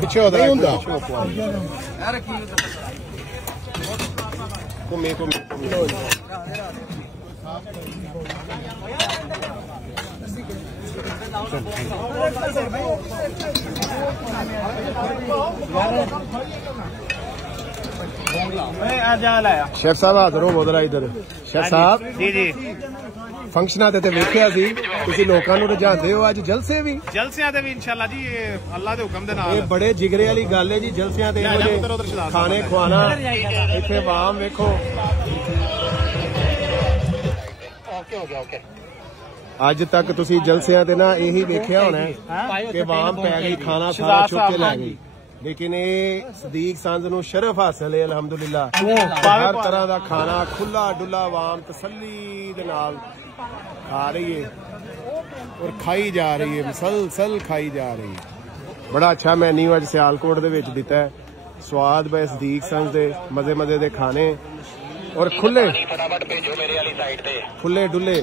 ਪਿੱਛੇ ਉਹਦਾ ਨਹੀਂ ਹੁੰਦਾ ਘੁੰਮੇ शेफ साहब हाजिर हो उधर इधर शेफ साहब जी जी फंक्शनां ते वेखिया सी तुसीं लोकां नूं रिझांदे हो अज जलसे भी जलसियां ते भी इंशाअल्लाह जी अल्लाह दे हुक्म दे नाल ये बड़े जिगरे वाली गल है जी जलसियां ते खाने खुआना इत्थे वाम वेखो ओके अज तक तुसीं जलसियां ते ना यही वेखिया होना कि वाम पै गई खाना सारा चुक के लै गई लेकिन ये सदीक सांझ नूं शरफ हासिल है अलहमदुलिल्लाह हर तरह का खाना खुला डुला वाम तसल्ली दे नाल खा रही है और खाई जा रही है मुसलसल खाई जा रही है बड़ा अच्छा मैन्यू अज सियालकोट दे विच दिता है स्वाद बे सदीक सांझ दे मजे दे खाने और खुले डुले